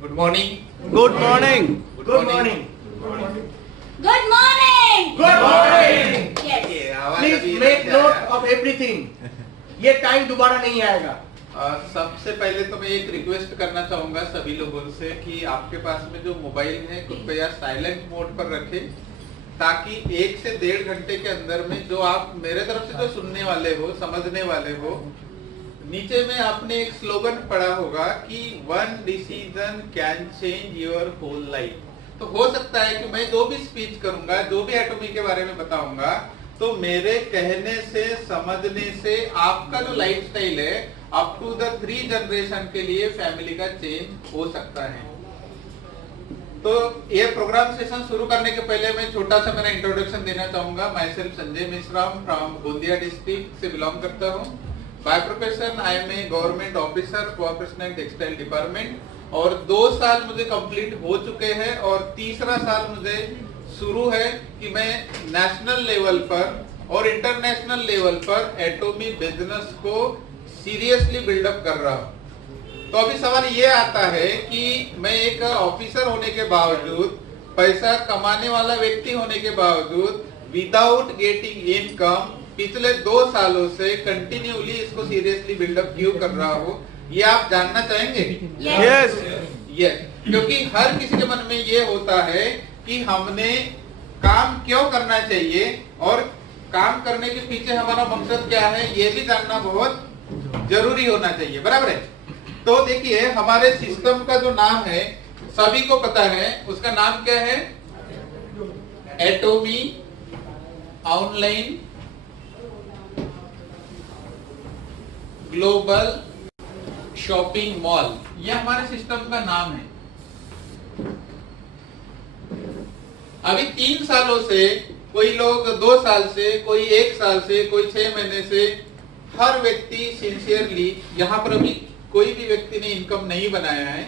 Good morning. Good morning. Good morning. Good morning. Good morning. Yes. Please make note of everything. ये time दोबारा नहीं आएगा। सबसे पहले तो मैं एक रिक्वेस्ट करना चाहूंगा सभी लोगों से कि आपके पास में जो मोबाइल है कृपया साइलेंट मोड पर रखें, ताकि 1 से 1.5 घंटे के अंदर में जो आप मेरे तरफ से जो सुनने वाले हो, समझने वाले हो, नीचे में आपने एक स्लोगन पढ़ा होगा कि 1 decision can change your whole life. तो हो सकता है कि मैं जो भी स्पीच करूंगा, जो भी एटॉमी के बारे में बताऊंगा, तो मेरे कहने से, समझने से आपका जो लाइफस्टाइल है अप टू द 3 जनरेशन के लिए फैमिली का चेंज हो सकता है। तो ये प्रोग्राम सेशन शुरू करने के पहले मैं छोटा सा मेरा इंट्रोडक्शन देना चाहूंगा। Myself Sanjay Mishra from Gondia district से बिलोंग करता हूँ। By profession I am a government officer, cooperation textile department, और 2 साल मुझे कंप्लीट हो चुके हैं और तीसरा साल मुझे शुरू है कि मैं नेशनल लेवल पर और इंटरनेशनल लेवल पर एटॉमी बिजनेस को सीरियसली बिल्डअप कर रहा हूँ। तो अभी सवाल ये आता है कि मैं एक ऑफिसर होने के बावजूद, पैसा कमाने वाला व्यक्ति होने के बावजूद, विदाउट गेटिंग इनकम पिछले 2 सालों से कंटिन्यूली इसको सीरियसली बिल्डअप क्यों कर रहा हूँ, ये आप जानना चाहेंगे? Yes. यस, क्योंकि हर किसी के मन में ये होता है कि हमने काम क्यों करना चाहिए और काम करने के पीछे हमारा मकसद क्या है, ये भी जानना बहुत जरूरी होना चाहिए। बराबर है? तो देखिए, हमारे सिस्टम का जो नाम है सभी को पता है, उसका नाम क्या है? एटॉमी ऑनलाइन ग्लोबल शॉपिंग मॉल, यह हमारे सिस्टम का नाम है। अभी 3 सालों से, कोई लोग 2 साल से, कोई 1 साल से, कोई 6 महीने से, हर व्यक्ति सिंसियरली, यहाँ पर अभी कोई भी व्यक्ति ने इनकम नहीं बनाया है,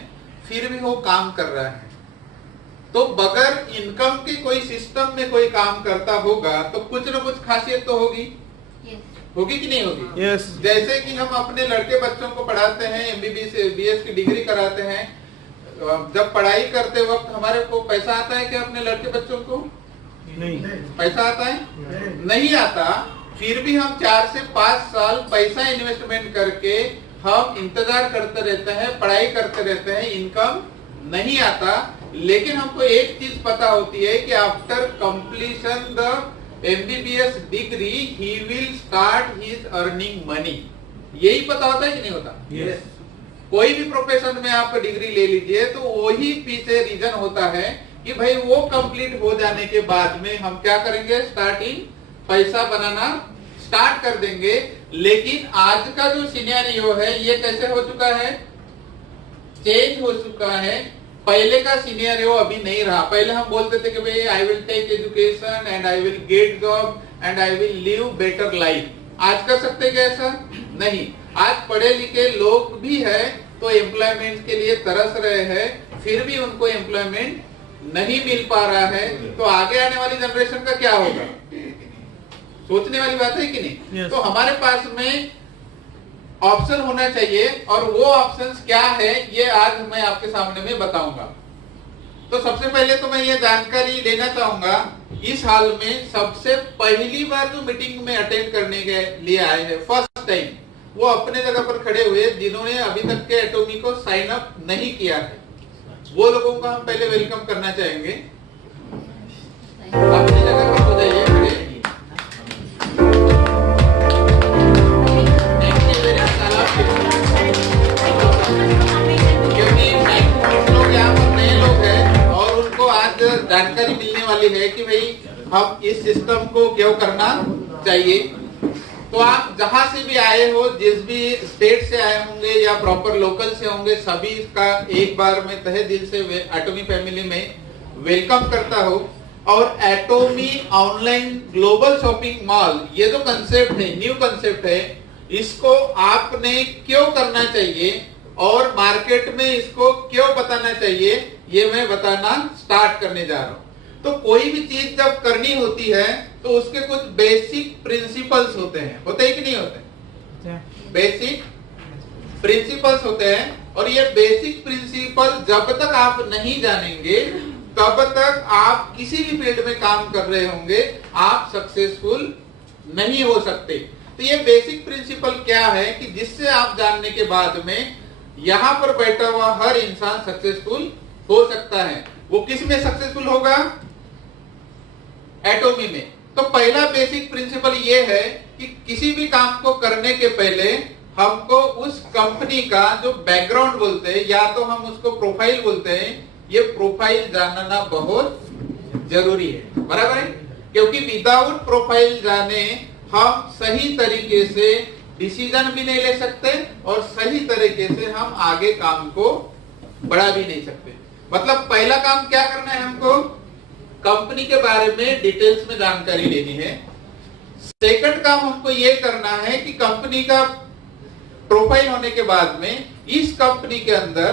फिर भी वो काम कर रहा है। तो बगैर इनकम के कोई सिस्टम में कोई काम करता होगा तो कुछ न कुछ खासियत तो होगी। होगी कि नहीं होगी? Yes. जैसे कि हम अपने लड़के बच्चों को पढ़ाते हैं, MBBS BS की डिग्री कराते हैं, जब पढ़ाई करते वक्त हमारे को पैसा आता है क्या अपने लड़के बच्चों को? नहीं। पैसा आता है? नहीं आता। फिर भी हम 4 से 5 साल पैसा इन्वेस्टमेंट करके हम इंतजार करते रहते हैं, पढ़ाई करते रहते हैं, इनकम नहीं आता। लेकिन हमको एक चीज पता होती है कि after completion the MBBS degree he will start his earning money. यही पता होता है कि नहीं होता? Yes. कोई भी प्रोफेशन में आप डिग्री ले लीजिए तो वही पीछे रीजन होता है कि भाई वो कंप्लीट हो जाने के बाद में हम क्या करेंगे? स्टार्टिंग पैसा बनाना स्टार्ट कर देंगे। लेकिन आज का जो सिनेरियो है ये कैसे हो चुका है? चेंज हो चुका है। पहले का सिनेरियो अभी नहीं रहा। पहले हम बोलते थे कि भाई I will take education and I will get job and I will live better life. आज कर सकते क्या ऐसा? नहीं। आज पढ़े लिखे लोग भी है तो एम्प्लॉयमेंट के लिए तरस रहे हैं, फिर भी उनको एम्प्लॉयमेंट नहीं मिल पा रहा है। तो आगे आने वाली जनरेशन का क्या होगा? सोचने वाली बात है कि नहीं? Yes. तो हमारे पास में ऑप्शन होना चाहिए, और वो ऑप्शंस क्या है ये आज मैं आपके सामने में बताऊंगा। तो सबसे पहले तो मैं ये जानकारी लेना चाहूंगा, इस हाल में सबसे पहली बार जो मीटिंग में अटेंड करने के लिए आए हैं, फर्स्ट टाइम, वो अपने जगह पर खड़े हुए जिन्होंने अभी तक के एटॉमी को साइन अप नहीं किया है, वो लोगों को हम पहले वेलकम करना चाहेंगे। अपनी जगह पर हो जाइए खड़े। जानकारी मिलने वाली है कि भाई हम इस सिस्टम को क्यों करना चाहिए। तो आप जहां से भी आए हो, जिस भी स्टेट से आए होंगे या प्रॉपर लोकल से होंगे, सभी का एक बार मैं तहे दिल से एटॉमी फैमिली में वेलकम करता हूं। और एटॉमी ऑनलाइन ग्लोबल शॉपिंग मॉल, ये जो कंसेप्ट है, न्यू कंसेप्ट है, इसको आपने क्यों करना चाहिए और मार्केट में इसको क्यों बताना चाहिए, ये मैं बताना स्टार्ट करने जा रहा हूं। तो कोई भी चीज जब करनी होती है तो उसके कुछ बेसिक प्रिंसिपल्स होते हैं, होते हैं कि नहीं होते? बेसिक प्रिंसिपल्स होते हैं, और ये बेसिक प्रिंसिपल जब तक आप नहीं जानेंगे तब तक आप किसी भी फील्ड में काम कर रहे होंगे, आप सक्सेसफुल नहीं हो सकते। तो ये बेसिक प्रिंसिपल क्या है कि जिससे आप जानने के बाद में यहां पर बैठा हुआ हर इंसान सक्सेसफुल हो सकता है। वो किस में सक्सेसफुल होगा? एटॉमी में। तो पहला बेसिक प्रिंसिपल ये है कि किसी भी काम को करने के पहले हमको उस कंपनी का जो बैकग्राउंड बोलते हैं या तो हम उसको प्रोफाइल बोलते हैं, ये प्रोफाइल जानना बहुत जरूरी है, बराबर है? क्योंकि विदाउट प्रोफाइल जाने हम सही तरीके से डिसीजन भी नहीं ले सकते और सही तरीके से हम आगे काम को बढ़ा भी नहीं सकते। मतलब पहला काम क्या करना है? हमको कंपनी के बारे में डिटेल्स में जानकारी लेनी है। सेकंड काम हमको ये करना है कि कंपनी का प्रोफाइल होने के बाद में इस कंपनी के अंदर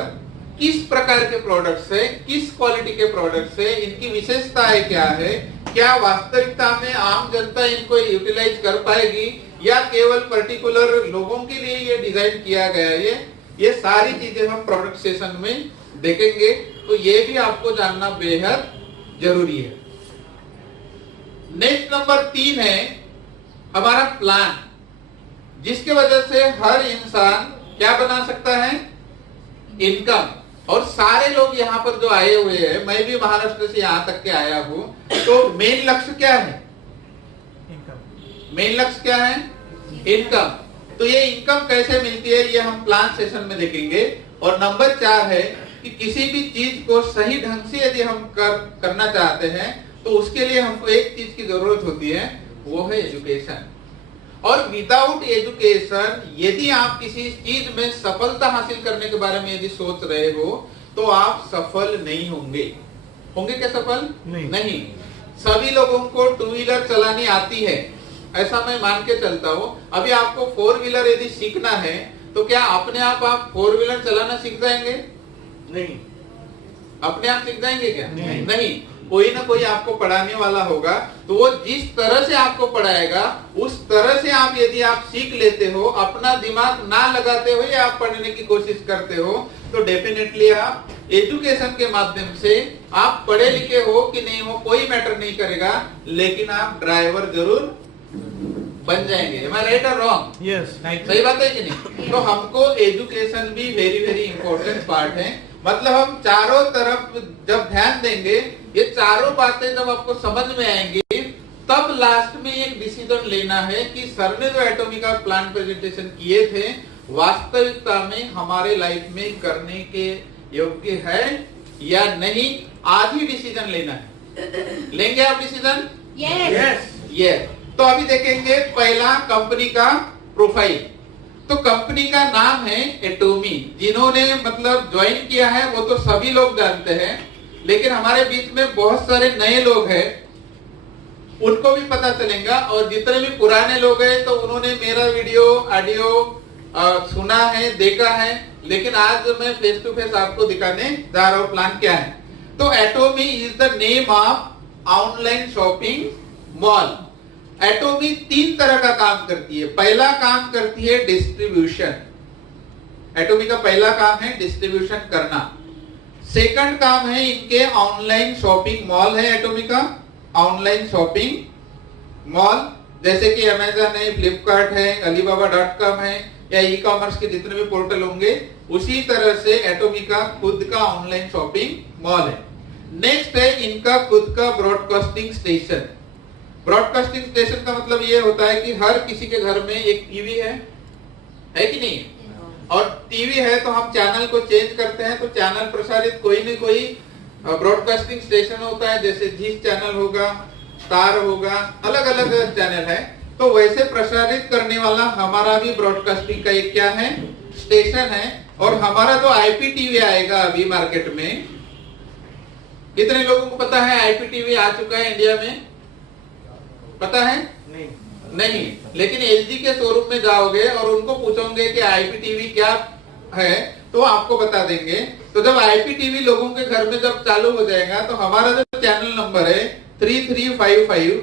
किस प्रकार के प्रोडक्ट्स है, किस क्वालिटी के प्रोडक्ट्स है, इनकी विशेषताएं क्या है, क्या वास्तविकता में आम जनता इनको यूटिलाइज कर पाएगी या केवल पर्टिकुलर लोगों के लिए ये डिजाइन किया गया है, ये सारी चीजें हम प्रोडक्ट सेशन में देखेंगे। तो ये भी आपको जानना बेहद जरूरी है। नेक्स्ट नंबर 3 है हमारा प्लान, जिसके वजह से हर इंसान क्या बना सकता है? इनकम। और सारे लोग यहाँ पर जो आए हुए हैं, मैं भी महाराष्ट्र से यहाँ तक के आया हूँ, तो मेन लक्ष्य क्या है? मेन लक्ष्य क्या है? इनकम। तो ये इनकम कैसे मिलती है ये हम प्लान सेशन में देखेंगे। और नंबर 4 है कि किसी भी चीज को सही ढंग से यदि हम करना चाहते हैं तो उसके लिए हमको एक चीज की जरूरत होती है, वो है एजुकेशन। और विदाउट एजुकेशन यदि आप किसी चीज में सफलता हासिल करने के बारे में यदि सोच रहे हो तो आप सफल नहीं होंगे। होंगे क्या सफल? नहीं। सभी लोगों को 2 व्हीलर चलानी आती है, ऐसा मैं मान के चलता हूँ। अभी आपको 4 व्हीलर यदि सीखना है तो क्या अपने आप 4 व्हीलर चलाना सीख जाएंगे? नहीं। अपने आप सीख जाएंगे क्या? नहीं। कोई ना कोई आपको पढ़ाने वाला होगा, तो वो जिस तरह से आपको पढ़ाएगा उस तरह से आप यदि आप सीख लेते हो, अपना दिमाग ना लगाते हुए आप पढ़ने की कोशिश करते हो, तो डेफिनेटली आप एजुकेशन के माध्यम से आप पढ़े लिखे हो कि नहीं हो कोई मैटर नहीं करेगा, लेकिन आप ड्राइवर जरूर बन जाएंगे। Am I right or wrong? Yes. सही बात है कि नहीं? तो हमको एजुकेशन भी वेरी वेरी इंपॉर्टेंट पार्ट है। मतलब हम चारों तरफ जब ध्यान देंगे, ये चारों बातें जब आपको समझ में आएंगी, तब लास्ट में एक डिसीजन लेना है कि सर ने जो एटॉमी का प्लान प्रेजेंटेशन किए थे वास्तविकता में हमारे लाइफ में करने के योग्य है या नहीं। आज ही डिसीजन लेना है। लेंगे आप डिसीजन? यस। तो अभी देखेंगे पहला कंपनी का प्रोफाइल। तो कंपनी का नाम है एटॉमी। जिन्होंने मतलब ज्वाइन किया है वो तो सभी लोग जानते हैं, लेकिन हमारे बीच में बहुत सारे नए लोग हैं, उनको भी पता चलेगा। और जितने भी पुराने लोग हैं तो उन्होंने मेरा वीडियो ऑडियो सुना है, देखा है, लेकिन आज मैं फेस टू फेस आपको दिखाने जा रहा हूँ प्लान क्या है। तो एटॉमी is the name of online shopping mall. एटॉमी 3 तरह का काम करती है। पहला काम करती है डिस्ट्रीब्यूशन। एटॉमी का पहला काम है डिस्ट्रीब्यूशन करना। सेकंड काम है इनके ऑनलाइन शॉपिंग मॉल है। एटॉमी का ऑनलाइन शॉपिंग मॉल जैसे कि अमेजन है, फ्लिपकार्ट है, alibaba.com है या ई कॉमर्स के जितने भी पोर्टल होंगे, उसी तरह से एटॉमी का खुद का ऑनलाइन शॉपिंग मॉल है। नेक्स्ट है इनका खुद का ब्रॉडकास्टिंग स्टेशन। ब्रॉडकास्टिंग स्टेशन का मतलब ये होता है कि हर किसी के घर में एक टीवी है कि नहीं? और टीवी है तो हम चैनल को चेंज करते हैं, तो चैनल प्रसारित कोई न कोई ब्रॉडकास्टिंग स्टेशन होता है, जैसे जी चैनल होगा, स्टार होगा, अलग अलग चैनल है। तो वैसे प्रसारित करने वाला हमारा भी ब्रॉडकास्टिंग का एक क्या है? स्टेशन है। और हमारा जो आईपीटीवी आएगा अभी मार्केट में, कितने लोगों को पता है आईपीटीवी आ चुका है इंडिया में? पता है? नहीं। लेकिन एलजी के शोरूम में जाओगे और उनको पूछोगे कि आईपीटीवी क्या है तो आपको बता देंगे। तो जब आईपीटीवी लोगों के घर में जब चालू हो जाएगा तो हमारा जो चैनल नंबर है 3355,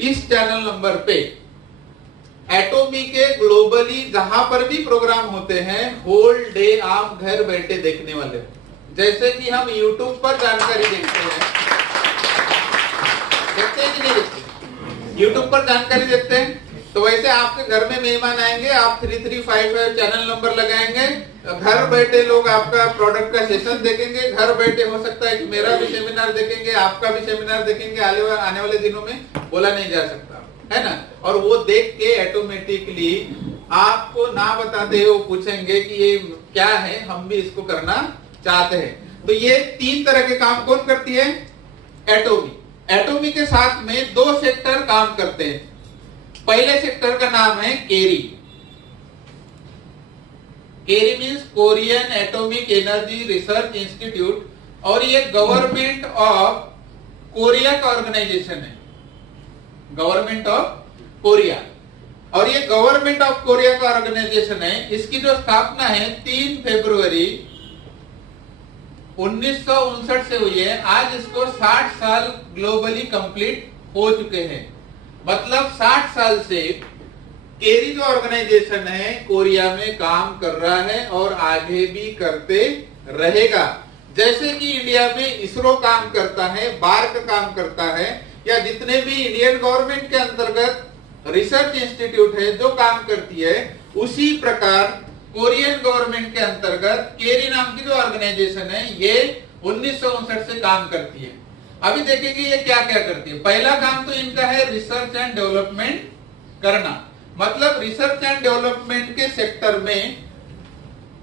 इस चैनल नंबर पे एटोमी के ग्लोबली जहां पर भी प्रोग्राम होते हैं होल डे आप घर बैठे देखने वाले हो। जैसे कि हम YouTube पर जानकारी देखते हैं कि नहीं देखते? YouTube पर जानकारी देखते हैं तो वैसे आपके घर में मेहमान आएंगे, आप 3355 चैनल नंबर लगाएंगे, घर बैठे लोग आपका प्रोडक्ट का सेशन देखेंगे, घर बैठे हो सकता है कि मेरा भी सेमिनार देखेंगे, आपका भी सेमिनार देखेंगे, आने वाले दिनों में बोला नहीं जा सकता, है ना। और वो देख के ऑटोमेटिकली आपको ना बताते हुए पूछेंगे कि ये क्या है, हम भी इसको करना चाहते हैं। तो ये 3 तरह के काम कौन करती है? एटोमी। एटोमी के साथ में 2 सेक्टर काम करते हैं। पहले सेक्टर का नाम है KAERI. KAERI means Korean atomic energy research institute, और ये गवर्नमेंट ऑफ कोरिया का ऑर्गेनाइजेशन है, गवर्नमेंट ऑफ कोरिया। और ये गवर्नमेंट ऑफ कोरिया का ऑर्गेनाइजेशन है। इसकी जो स्थापना है 3 फरवरी 1959 से हुई है। आज इसको 60 साल ग्लोबली कंप्लीट हो चुके हैं। मतलब 60 साल से केरी जो ऑर्गेनाइजेशन है कोरिया में काम कर रहा है और आगे भी करते रहेगा। जैसे कि इंडिया में इसरो काम करता है, बार्क काम करता है, या जितने भी इंडियन गवर्नमेंट के अंतर्गत रिसर्च इंस्टीट्यूट है जो काम करती है, उसी प्रकार कोरियन गवर्नमेंट के अंतर्गत केरी नाम की जो ऑर्गेनाइजेशन है ये 1959 से काम करती है। अभी देखेंगे ये क्या क्या करती है। पहला काम तो इनका है रिसर्च एंड डेवलपमेंट करना। मतलब रिसर्च एंड डेवलपमेंट के सेक्टर में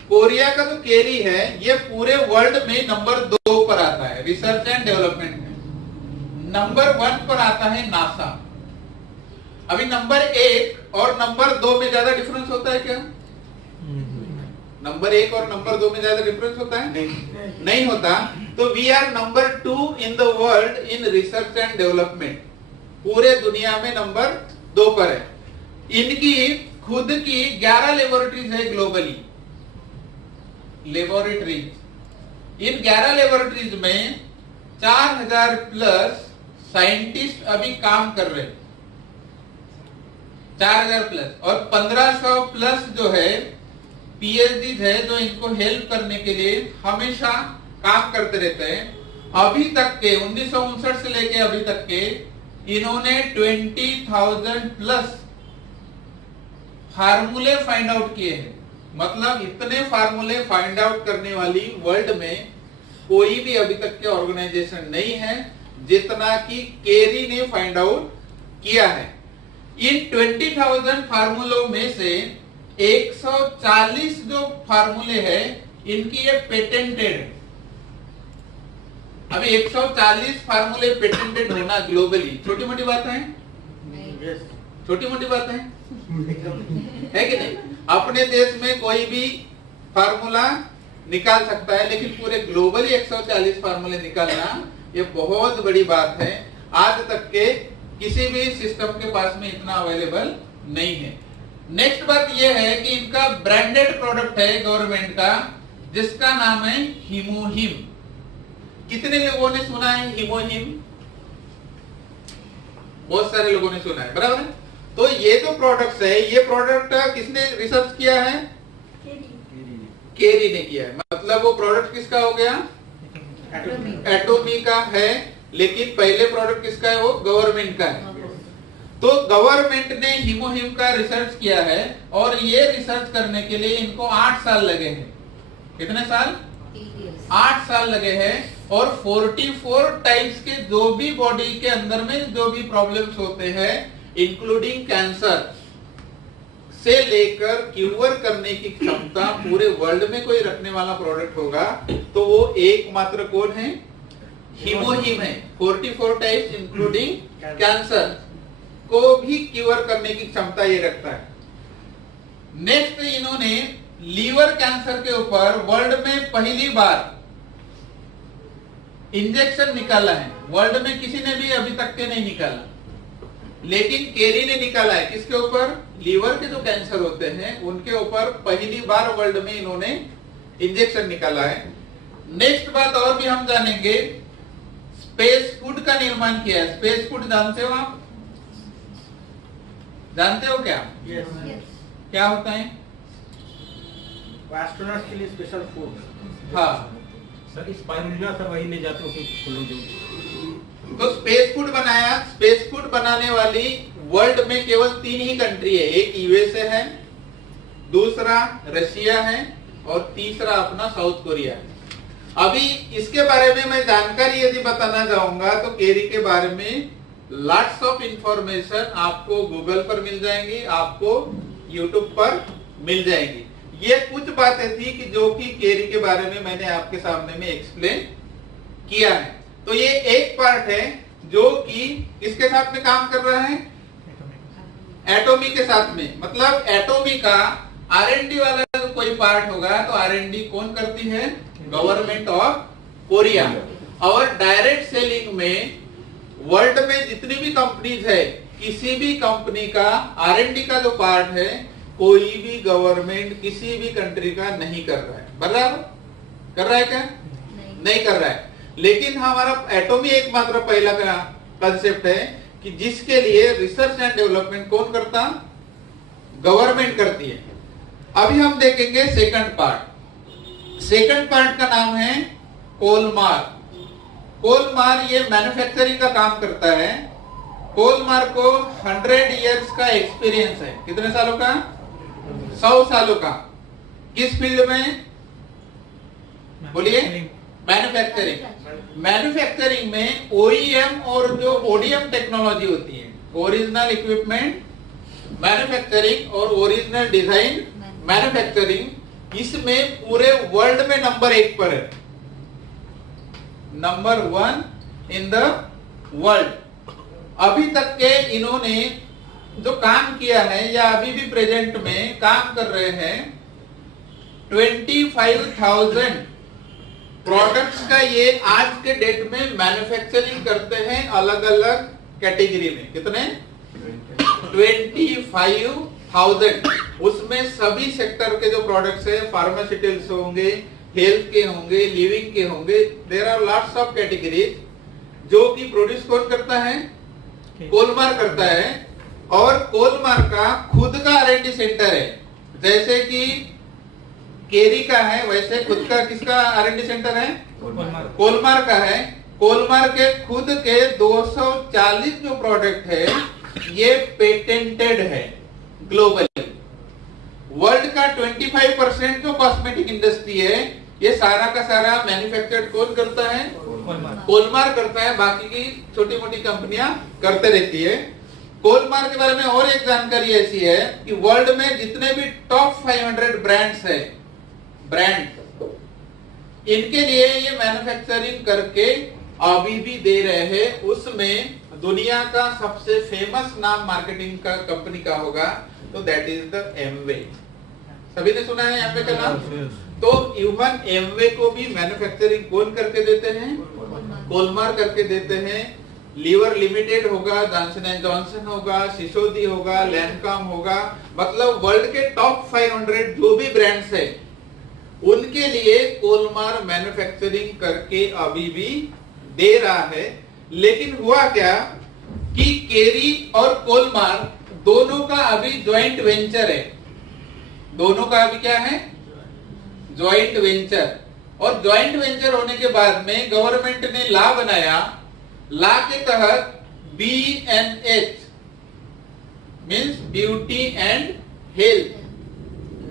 कोरिया का जो केरी है ये पूरे वर्ल्ड में नंबर 2 पर आता है रिसर्च एंड डेवलपमेंट में। नंबर 1 पर आता है नासा। अभी नंबर 1 और नंबर 2 में ज्यादा डिफरेंस होता है क्या? नंबर 1 और नंबर 2 में ज्यादा डिफरेंस होता है? नहीं होता। तो we are number 2 in the world in research and development. पूरे दुनिया में नंबर 2 पर है। इनकी खुद की 11 लेबोरेटरीज है ग्लोबली, लेबोरेटरीज। इन 11 लेबोरेटरीज में 4000 प्लस साइंटिस्ट अभी काम कर रहे हैं, 4000 प्लस, और 1500 प्लस जो है पीएचडी है जो इनको हेल्प करने के लिए हमेशा काम करते रहते हैं। अभी तक के 1959 से लेके अभी तक के इन्होंने 20,000 प्लस फार्मूले फाइंड आउट किए हैं। मतलब इतने फार्मूले फाइंड आउट करने वाली वर्ल्ड में कोई भी अभी तक के ऑर्गेनाइजेशन नहीं है जितना कि केरी ने फाइंड आउट किया है। इन 20,000 फार्मूलों में से 140 जो फार्मूले हैं इनकी ये पेटेंटेड। अभी 140 फार्मूले पेटेंटेड होना ग्लोबली छोटी मोटी बात है? छोटी मोटी बात है कि नहीं? अपने देश में कोई भी फार्मूला निकाल सकता है, लेकिन पूरे ग्लोबली 140 फार्मूले निकालना ये बहुत बड़ी बात है। आज तक के किसी भी सिस्टम के पास में इतना अवेलेबल नहीं है। नेक्स्ट बात यह है कि इनका ब्रांडेड प्रोडक्ट है गवर्नमेंट का जिसका नाम है हिमोहिम। कितने लोगों ने सुना है हिमोहिम? बहुत सारे लोगों ने सुना है, बराबर है। तो ये जो प्रोडक्ट्स है, ये प्रोडक्ट किसने रिसर्च किया है? केरी ने किया है। मतलब वो प्रोडक्ट किसका हो गया? एटोमी का है, लेकिन पहले प्रोडक्ट किसका है? वो गवर्नमेंट का है। तो गवर्नमेंट ने हिमोहिम का रिसर्च किया है और ये रिसर्च करने के लिए इनको 8 साल लगे हैं। कितने साल? 8 साल लगे हैं। और 44 टाइप्स के जो भी बॉडी के अंदर में जो भी प्रॉब्लम्स होते हैं इंक्लूडिंग कैंसर से लेकर क्यूर करने की क्षमता पूरे वर्ल्ड में कोई रखने वाला प्रोडक्ट होगा तो वो एकमात्र कौन है? हिमोहिम है। 44 टाइप्स इंक्लूडिंग कैंसर को भी क्यूर करने की क्षमता ये रखता है। नेक्स्ट इन्होंने लीवर कैंसर के ऊपर वर्ल्ड में पहली बार इंजेक्शन निकाला है। वर्ल्ड में किसी ने भी अभी तक के नहीं निकाला, लेकिन केरी ने निकाला है। किसके ऊपर? लीवर के जो कैंसर होते हैं उनके ऊपर पहली बार वर्ल्ड में इन्होंने इंजेक्शन निकाला है। नेक्स्ट बात और भी हम जानेंगे, स्पेस फूड का निर्माण किया है। स्पेस फूड जानते हो आप? जानते हो क्या? Yes. क्या होता है? एस्ट्रोनॉट्स के लिए स्पेशल फूड। हाँ, सर स्पाइरुलिना सब वही ले जाते हो कि फूलों जो तो स्पेस फूड बनाया। स्पेस फूड बनाने वाली वर्ल्ड में केवल 3 ही कंट्री है। एक यूएसए है, दूसरा रशिया है और तीसरा अपना साउथ कोरिया है। अभी इसके बारे में मैं जानकारी यदि बताना चाहूंगा तो केरी के बारे में लॉट्स ऑफ इंफॉर्मेशन आपको गूगल पर मिल जाएंगी, आपको यूट्यूब पर मिल जाएंगी। ये कुछ बातें थी कि जो कि केरी के बारे में मैंने आपके सामने में एक्सप्लेन किया है। तो ये एक पार्ट है जो कि किसके साथ में काम कर रहा है? एटॉमी के साथ में। मतलब एटॉमी का R&D वाला जो कोई पार्ट होगा तो R&D कौन करती है? Government of Korea. और डायरेक्ट सेलिंग में वर्ल्ड में जितनी भी कंपनीज है, किसी भी कंपनी का R&D का जो पार्ट है कोई भी गवर्नमेंट किसी भी कंट्री का नहीं कर रहा है। बराबर कर रहा है क्या? नहीं कर रहा है। लेकिन हमारा एटॉमी एकमात्र पहला का कंसेप्ट है कि जिसके लिए रिसर्च एंड डेवलपमेंट कौन करता? गवर्नमेंट करती है। अभी हम देखेंगे सेकंड पार्ट। सेकंड पार्ट का नाम है कोलमार। कोलमार ये मैन्युफैक्चरिंग का काम करता है। कोलमार को 100 इयर्स का एक्सपीरियंस है। कितने सालों का? 100 सालों का। किस फील्ड में? बोलिए। मैन्युफैक्चरिंग। मैन्युफैक्चरिंग में OEM और जो ODM टेक्नोलॉजी होती है, ओरिजिनल इक्विपमेंट मैन्युफैक्चरिंग और ओरिजिनल डिजाइन मैन्युफैक्चरिंग, इसमें पूरे वर्ल्ड में नंबर 1 पर है। Number 1 in the world. अभी तक के इन्होंने जो काम किया है या अभी भी प्रेजेंट में काम कर रहे हैं 25,000 प्रोडक्ट्स का ये आज के डेट में मैन्युफैक्चरिंग करते हैं अलग अलग कैटेगरी में। कितने? 25,000। उसमें सभी सेक्टर के जो प्रोडक्ट्स है, फार्मास्यूटिकल्स होंगे, हेल्थ के होंगे, लिविंग के होंगे, there are lots of categories जो कि प्रोड्यूस कौन करता है? कोलमार करता है। और कोलमार का खुद का R&D सेंटर है। जैसे कि केरी का है वैसे खुद का किसका R&D सेंटर है? कोलमार का है। कोलमार के खुद के 240 जो प्रोडक्ट है ये पेटेंटेड है ग्लोबली। वर्ल्ड का 25% जो कॉस्मेटिक इंडस्ट्री है ये सारा का सारा मैन्युफैक्चर्ड कौन करता है? कोलमार करता है। बाकी की छोटी मोटी कंपनियां करते रहती है। कोलमार के बारे में और एक जानकारी ऐसी है कि वर्ल्ड में जितने भी टॉप 500 ब्रांड्स है, ब्रांड इनके लिए ये मैन्युफैक्चरिंग करके अभी भी दे रहे हैं। उसमें दुनिया का सबसे फेमस नाम मार्केटिंग का कंपनी का होगा तो दैट इज द एमवे। सभी ने सुना है एमवे का नाम? तो इवन एमवे को भी मैन्युफैक्चरिंग कौन करके देते हैं? कोलमार करके देते हैं। लीवर लिमिटेड होगा, जॉनसन एंड जॉनसन होगा, सिसोदी होगा, लैंडकॉम होगा, मतलब वर्ल्ड के टॉप 500 जो भी ब्रांड्स है उनके लिए कोलमार मैन्युफैक्चरिंग करके अभी भी दे रहा है। लेकिन हुआ क्या कि केरी और कोलमार दोनों का अभी ज्वाइंट वेंचर है। दोनों का अभी क्या है? Joint venture. और ज्वाइंट वेंचर होने के बाद में गवर्नमेंट ने लॉ बनाया। लॉ के तहत BNH means beauty and health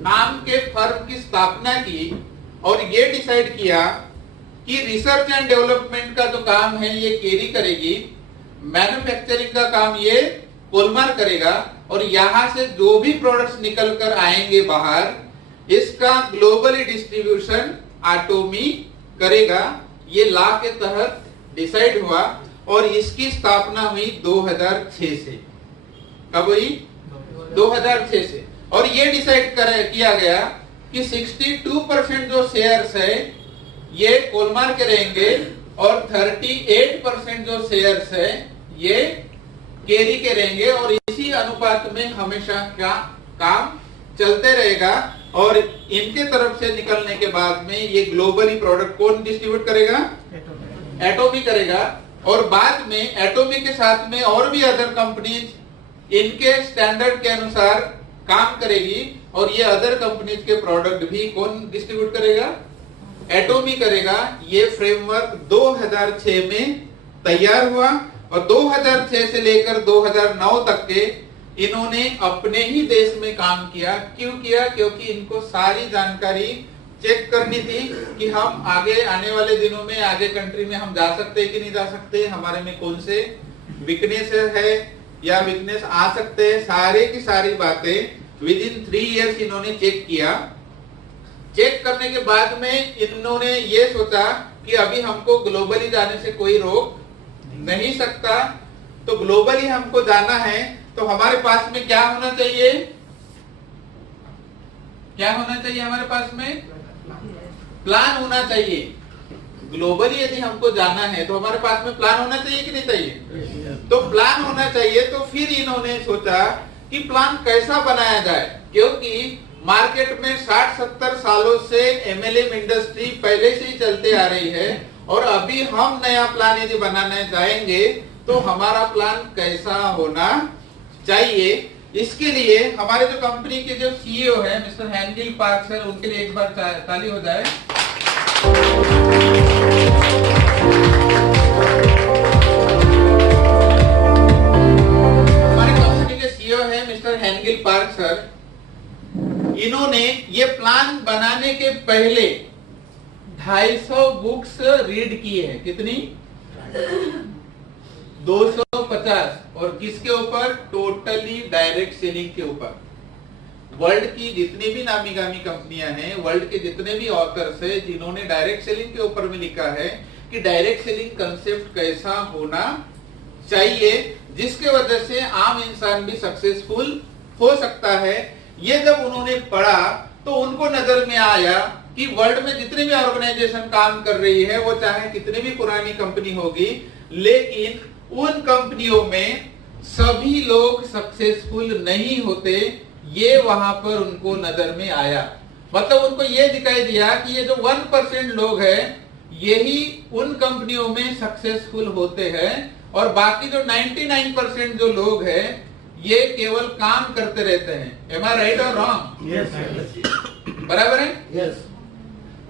नाम के फर्म की स्थापना की और ये डिसाइड किया कि रिसर्च एंड डेवलपमेंट का जो काम है ये केरी करेगी, मैन्युफैक्चरिंग का काम ये कोलमार करेगा, और यहां से जो भी प्रोडक्ट्स निकल कर आएंगे बाहर इसका ग्लोबली डिस्ट्रीब्यूशन एटॉमी करेगा। ये लॉ के तहत डिसाइड हुआ और इसकी स्थापना हुई 2006 से। कब हुई? 2006 से। और ये डिसाइड किया गया कि 62% जो शेयर्स है ये कोलमार के रहेंगे और 38% जो शेयर्स है ये केरी के रहेंगे, और इसी अनुपात में हमेशा क्या काम चलते रहेगा। और इनके तरफ से निकलने के बाद में ये ग्लोबली प्रोडक्ट कौन डिस्ट्रीब्यूट करेगा? एटॉमी करेगा। और बाद में एटॉमी के साथ में और भी अदर कंपनीज इनके स्टैंडर्ड के अनुसार काम करेगी और ये अदर कंपनीज के प्रोडक्ट भी कौन डिस्ट्रीब्यूट करेगा? एटोमी करेगा। ये फ्रेमवर्क 2006 में तैयार हुआ और 2006 से लेकर 2009 तक के इन्होंने अपने ही देश में काम किया। क्यों किया? क्योंकि इनको सारी जानकारी चेक करनी थी कि हम आगे आने वाले दिनों में आगे कंट्री में हम जा सकते हैं कि नहीं जा सकते, हमारे में कौन से वीकनेस है या वीकनेस आ सकते हैं, सारे की सारी बातें विद इन 3 इयर्स इन्होंने चेक किया। चेक करने के बाद में इन्होंने ये सोचा कि अभी हमको ग्लोबली जाने से कोई रोक नहीं सकता, तो ग्लोबली हमको जाना है तो हमारे पास में क्या होना चाहिए? क्या होना चाहिए हमारे पास में? प्लान होना चाहिए। ग्लोबली यदि हमको जाना है तो हमारे पास में प्लान होना चाहिए कि नहीं चाहिए? तो प्लान होना चाहिए। तो फिर इन्होंने सोचा कि प्लान कैसा बनाया जाए, क्योंकि मार्केट में 60-70 सालों से एमएलएम इंडस्ट्री पहले से ही चलते आ रही है और अभी हम नया प्लान यदि बनाने जाएंगे तो हमारा प्लान कैसा होना चाहिए। इसके लिए हमारे जो कंपनी के जो सीईओ है मिस्टर हैंगिल पार्क सर, उनके लिए एक बार ताली हो जाए। हमारे कंपनी के सीईओ है मिस्टर हैंगिल पार्क सर। इन्होंने ये प्लान बनाने के पहले 250 बुक्स रीड की है। कितनी? 250। और किसके ऊपर? टोटली डायरेक्ट सेलिंग के ऊपर। वर्ल्ड की जितनी भी नामी गामी कंपनियां हैं, वर्ल्ड के जितने भी ऑथर्स हैं जिन्होंने डायरेक्ट सेलिंग के ऊपर में लिखा है कि डायरेक्ट सेलिंग कंसेप्ट कैसा होना चाहिए जिसके वजह से आम इंसान भी सक्सेसफुल हो सकता है। ये जब उन्होंने पढ़ा तो उनको नजर में आया कि वर्ल्ड में जितनी भी ऑर्गेनाइजेशन काम कर रही है, वो चाहे कितनी भी पुरानी कंपनी होगी, लेकिन उन कंपनियों में सभी लोग सक्सेसफुल नहीं होते। ये वहां पर उनको नजर में आया। मतलब उनको ये दिखाई दिया कि ये जो 1% लोग हैं यही उन कंपनियों में सक्सेसफुल होते हैं और बाकी जो 99% जो लोग हैं ये केवल काम करते रहते हैं। एम आई राइट और रॉन्ग? बराबर है? यस।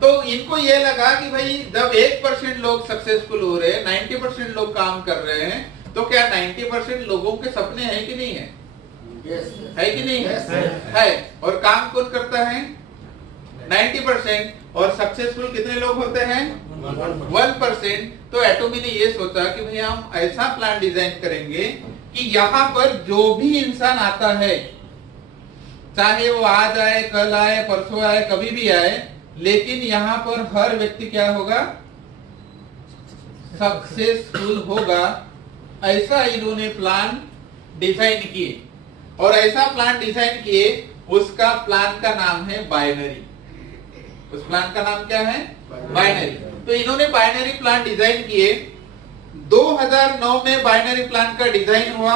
तो इनको ये लगा कि भाई जब 1% लोग सक्सेसफुल हो रहे हैं, 90% लोग काम कर रहे हैं, तो क्या 90% लोगों के सपने हैं कि नहीं है? है कि नहीं है? और काम कौन करता है? 90%। और सक्सेसफुल कितने लोग होते हैं? 1%। तो एटोमी ने ये सोचा कि भाई हम ऐसा प्लान डिजाइन करेंगे कि यहाँ पर जो भी इंसान आता है, चाहे वो आज आए, कल आए, परसों आए, कभी भी आए, लेकिन यहाँ पर हर व्यक्ति क्या होगा? सक्सेसफुल होगा। ऐसा इन्होंने प्लान डिजाइन किए और ऐसा प्लान डिजाइन किए, उसका प्लान का नाम है बाइनरी। उस प्लान का नाम क्या है? बाइनरी। तो इन्होंने बाइनरी प्लान डिजाइन किए। 2009 में बाइनरी प्लान का डिजाइन हुआ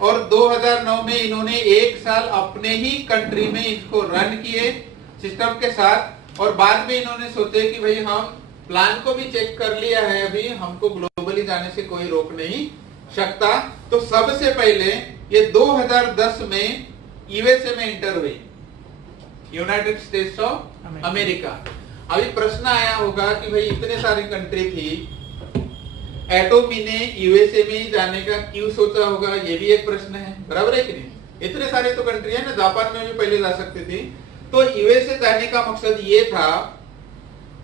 और 2009 में इन्होंने 1 साल अपने ही कंट्री में इसको रन किए सिस्टम के साथ। और बाद में इन्होंने सोचे कि भाई हम प्लान को भी चेक कर लिया है, अभी हमको ग्लोबली जाने से कोई रोक नहीं सकता। तो सबसे पहले ये 2010 में यूएसए में इंटर हुई, यूनाइटेड स्टेट्स ऑफ अमेरिका। अभी प्रश्न आया होगा कि भाई इतने सारी कंट्री थी, एटोमी ने यूएसए में ही जाने का क्यों सोचा होगा? ये भी एक प्रश्न है। बराबर है कि नहीं? इतने सारे तो कंट्री है ना, जापान में भी पहले जा सकती थी। तो यूएसए जाने का मकसद ये था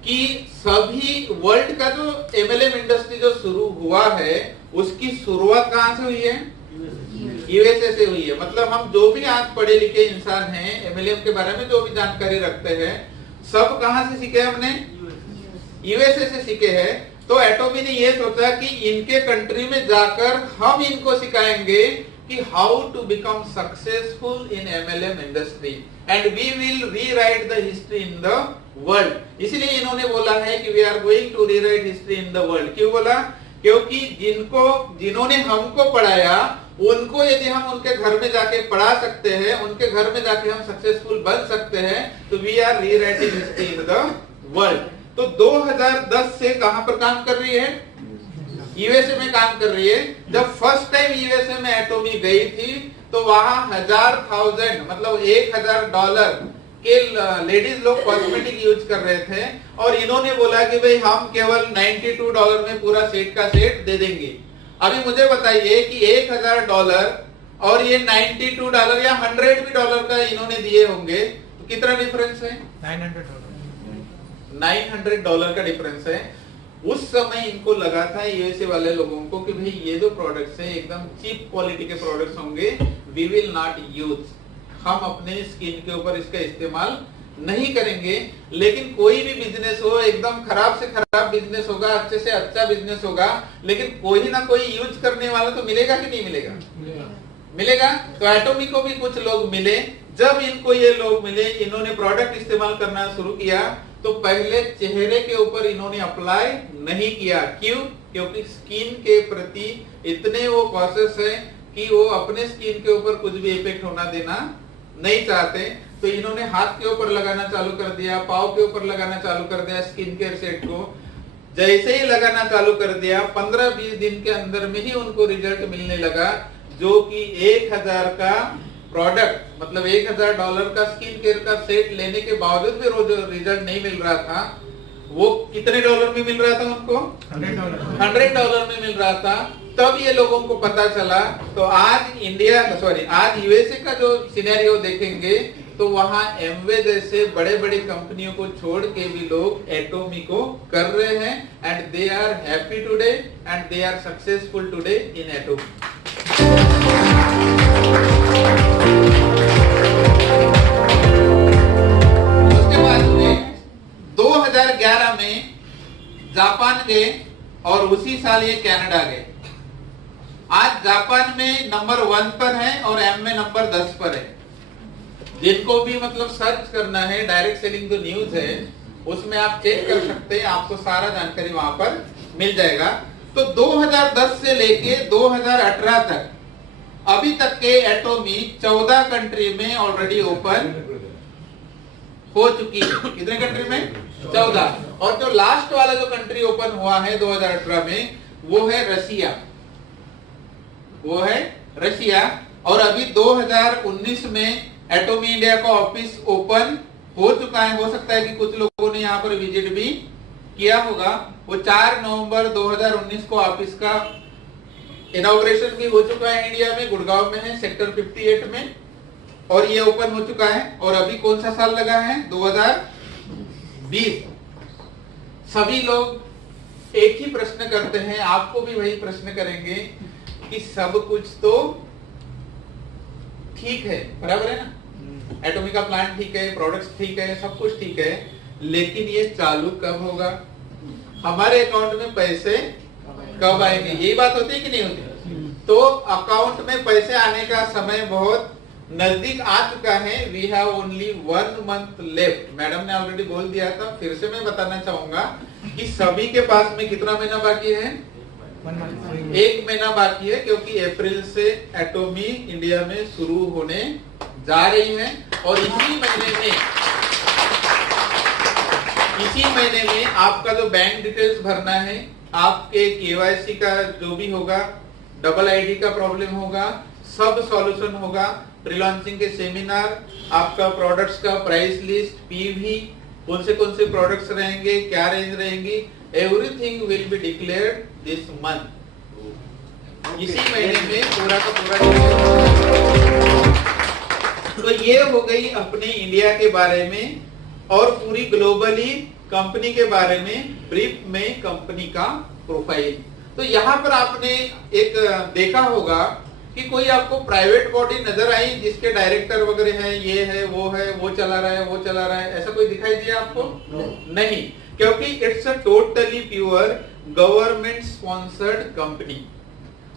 कि सभी वर्ल्ड का जो एमएलएम इंडस्ट्री जो शुरू हुआ है उसकी शुरुआत कहां से हुई है? यूएसए से हुई है। मतलब हम जो भी आज पढ़े लिखे इंसान हैं, एमएलएम के बारे में जो भी जानकारी रखते हैं, सब कहां से सीखे हमने? यूएसए से सीखे हैं। तो एटोमी ने ये सोचा कि इनके कंट्री में जाकर हम इनको सिखाएंगे कि how to become successful in MLM industry and we will rewrite the history in the world. इसलिए इन्होंने बोला है कि we are going to rewrite history in the world. क्यों बोला? क्योंकि जिन्होंने हमको पढ़ाया उनको यदि हम उनके घर में जाके पढ़ा सकते हैं, उनके घर में जाके हम सक्सेसफुल बन सकते हैं, तो we are rewriting history in the world. तो 2010 से कहां पर काम कर रही है? यूएसए में काम कर रही है। जब फर्स्ट टाइम यूएसए में एटोमी गई थी तो वहां 1000 मतलब $1000 के लेडीज लोग कॉस्मेटिक यूज कर रहे थे, और इन्होंने बोला कि भाई हम केवल $92 में पूरा सेट का सेट दे देंगे। अभी मुझे बताइए कि $1000 और ये $92 या $100 का इन्होंने दिए होंगे, तो कितना डिफरेंस है? $900 का डिफरेंस है। उस समय इनको लगा था यूएसए वाले लोगों को कि भाई ये जो प्रोडक्ट्स है एकदम चीप क्वालिटी के प्रोडक्ट्स होंगे, वी विल नॉट यूज, हम अपने स्किन के ऊपर इसका इस्तेमाल नहीं करेंगे। लेकिन कोई भी बिजनेस हो, एकदम खराब से खराब बिजनेस होगा, अच्छे से अच्छा बिजनेस होगा, लेकिन कोई ना कोई यूज करने वाला तो मिलेगा कि नहीं मिलेगा? मिलेगा। तो एटोमी को भी कुछ लोग मिले। जब इनको ये लोग मिले, इन्होंने प्रोडक्ट इस्तेमाल करना शुरू किया, तो पहले चेहरे के ऊपर इन्होंने अप्लाई नहीं किया। क्यों? क्योंकि स्किन के प्रति इतने वो कॉशियस है कि वो अपने स्किन के ऊपर कुछ भी इफेक्ट होना देना नहीं चाहते। तो इन्होंने हाथ के ऊपर लगाना चालू कर दिया, पाँव के ऊपर लगाना चालू कर दिया स्किन केयर सेट को। जैसे ही लगाना चालू कर दिया, 15-20 दिन के अंदर में ही उनको रिजल्ट मिलने लगा, जो कि 1000 का प्रोडक्ट मतलब $1000 का स्किन केयर का सेट लेने के बावजूद भी जो रिजल्ट नहीं मिल रहा था, वो कितने डॉलर में मिल रहा था उनको? $100 में मिल रहा था। तब ये लोगों को पता चला। तो आज यूएसए का जो सिनेरियो देखेंगे, तो वहां एमवे जैसे बड़े बड़े कंपनियों को छोड़ के भी लोग एटोमी को कर रहे हैं, and they are happy today and they are successful today in Atomy. उसके बाद में 2011 में जापान गए, और उसी साल ये कनाडा गए। आज जापान में नंबर 1 पर है और एम में नंबर 10 पर है। जिनको भी मतलब सर्च करना है, डायरेक्ट सेलिंग जो न्यूज है उसमें आप चेक कर सकते हैं, आपको सारा जानकारी वहां पर मिल जाएगा। तो 2010 से लेके 2018 तक अभी तक के एटोमी 14 कंट्री में ऑलरेडी ओपन हो चुकी है। कितने कंट्री में? 14। और जो लास्ट वाला जो कंट्री ओपन हुआ है 2018 में, वो है रशिया। और अभी 2019 में एटोमी इंडिया का ऑफिस ओपन हो चुका है। हो सकता है कि कुछ लोगों ने यहाँ पर विजिट भी किया होगा। वो 4 नवंबर 2019 को ऑफिस का इनॉग्रेशन भी हो चुका है। इंडिया में गुड़गांव में है, सेक्टर 58 में, और ये ओपन हो चुका है। और अभी कौन सा साल लगा है? 2020। सभी लोग एक ही प्रश्न करते हैं, आपको भी वही प्रश्न करेंगे कि सब कुछ तो ठीक है, बराबर है ना? एटोमी का प्लांट ठीक है, प्रोडक्ट्स ठीक है, सब कुछ ठीक है, लेकिन ये चालू कब होगा? हमारे अकाउंट में पैसे कब आएंगे? यही बात होती है कि नहीं होती? तो अकाउंट में पैसे आने का समय बहुत नजदीक आ चुका है। We have only 1 month left. Madam ने ऑलरेडी बोल दिया था, फिर से मैं बताना चाहूंगा कि सभी के पास में कितना महीना बाकी है? 1 महीना बाकी है, क्योंकि अप्रैल से एटोमी इंडिया में शुरू होने जा रही है। और इसी महीने में आपका जो बैंक डिटेल्स भरना है, आपके केवाईसी का जो भी होगा, डबल आईडी का प्रॉब्लम होगा, सब सॉल्यूशन होगा। प्री लॉन्चिंग के सेमिनार, आपका प्रोडक्ट्स का प्राइस लिस्ट, पीवी, कौन से प्रोडक्ट्स रहेंगे, क्या रेंज रहेंगी, everything will be declared this month. इसी महीने में पूरा का पूरा। तो ये हो गई अपने इंडिया के बारे में और पूरी ग्लोबली कंपनी के बारे में ब्रीफ में कंपनी का प्रोफाइल। तो यहाँ पर आपने एक देखा होगा कि कोई आपको प्राइवेट बॉडी नजर आई जिसके डायरेक्टर वगैरह है, ये है, वो चला रहा है, ऐसा कोई दिखाई दिया आपको? नहीं, क्योंकि it's a totally pure government sponsored company.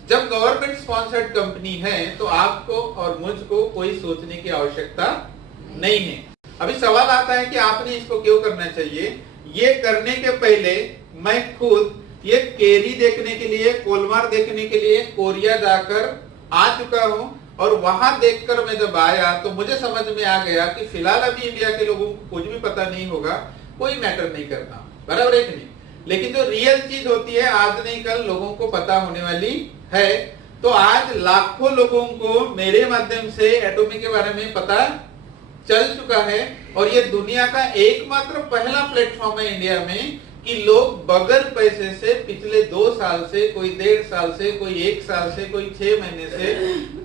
जब गवर्नमेंट स्पॉन्सर्ड कंपनी है तो आपको और मुझको कोई सोचने की आवश्यकता नहीं है। अभी सवाल आता है कि आपने इसको क्यों करना चाहिए। ये करने के पहले मैं खुद ये केरी देखने के लिए, कोलमार देखने के लिए कोरिया जाकर आ चुका हूं, और वहां देखकर मैं जब आया तो मुझे समझ में आ गया कि फिलहाल अभी इंडिया के लोगों को कुछ भी पता नहीं होगा, कोई मैटर नहीं करता, बराबर है कि नहीं? लेकिन जो रियल चीज होती है आज नहीं कल लोगों को पता होने वाली है। तो आज लाखों लोगों को मेरे माध्यम से एटॉमी के बारे में पता चल चुका है, और ये दुनिया का एकमात्र पहला प्लेटफॉर्म है इंडिया में कि लोग बगैर पैसे से पिछले 2 साल से, कोई 1.5 साल से, कोई 1 साल से, कोई 6 महीने से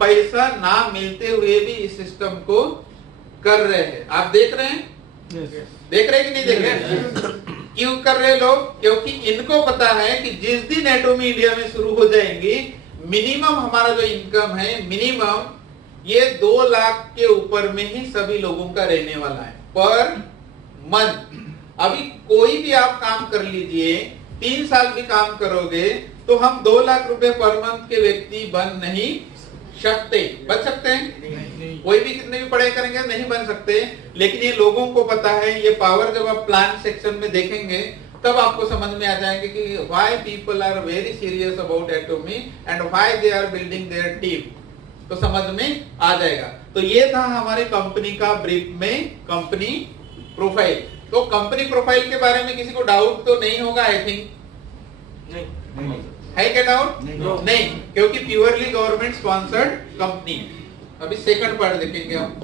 पैसा ना मिलते हुए भी इस सिस्टम को कर रहे हैं। आप देख रहे हैं? देख रहे हैं कि नहीं देख रहे? क्यों कर रहे लोग? क्योंकि इनको पता है कि जिस दिन एटॉमी इंडिया में शुरू हो जाएंगी, मिनिमम हमारा जो इनकम है, मिनिमम ये 2 लाख के ऊपर में ही सभी लोगों का रहने वाला है पर मंथ। अभी कोई भी आप काम कर लीजिए, 3 साल भी काम करोगे तो हम 2 लाख रुपए पर मंथ के व्यक्ति बन नहीं सकते। बन सकते हैं? कोई भी कितने भी पढ़ाई करेंगे नहीं बन सकते। लेकिन ये लोगों को पता है, ये पावर जब आप प्लान सेक्शन में देखेंगे तब आपको समझ में आ जाएंगे कि why people are very serious about Atomy and why they are building their team, तो समझ में आ जाएगा। तो ये था हमारे कंपनी का ब्रीफ में कंपनी प्रोफाइल। तो कंपनी प्रोफाइल के बारे में किसी को डाउट तो नहीं होगा आई थिंक? नहीं है क्या डाउट? नहीं, क्योंकि प्योरली गवर्नमेंट स्पॉन्सर्ड कंपनी। अभी सेकंड पार्ट देखेंगे हम।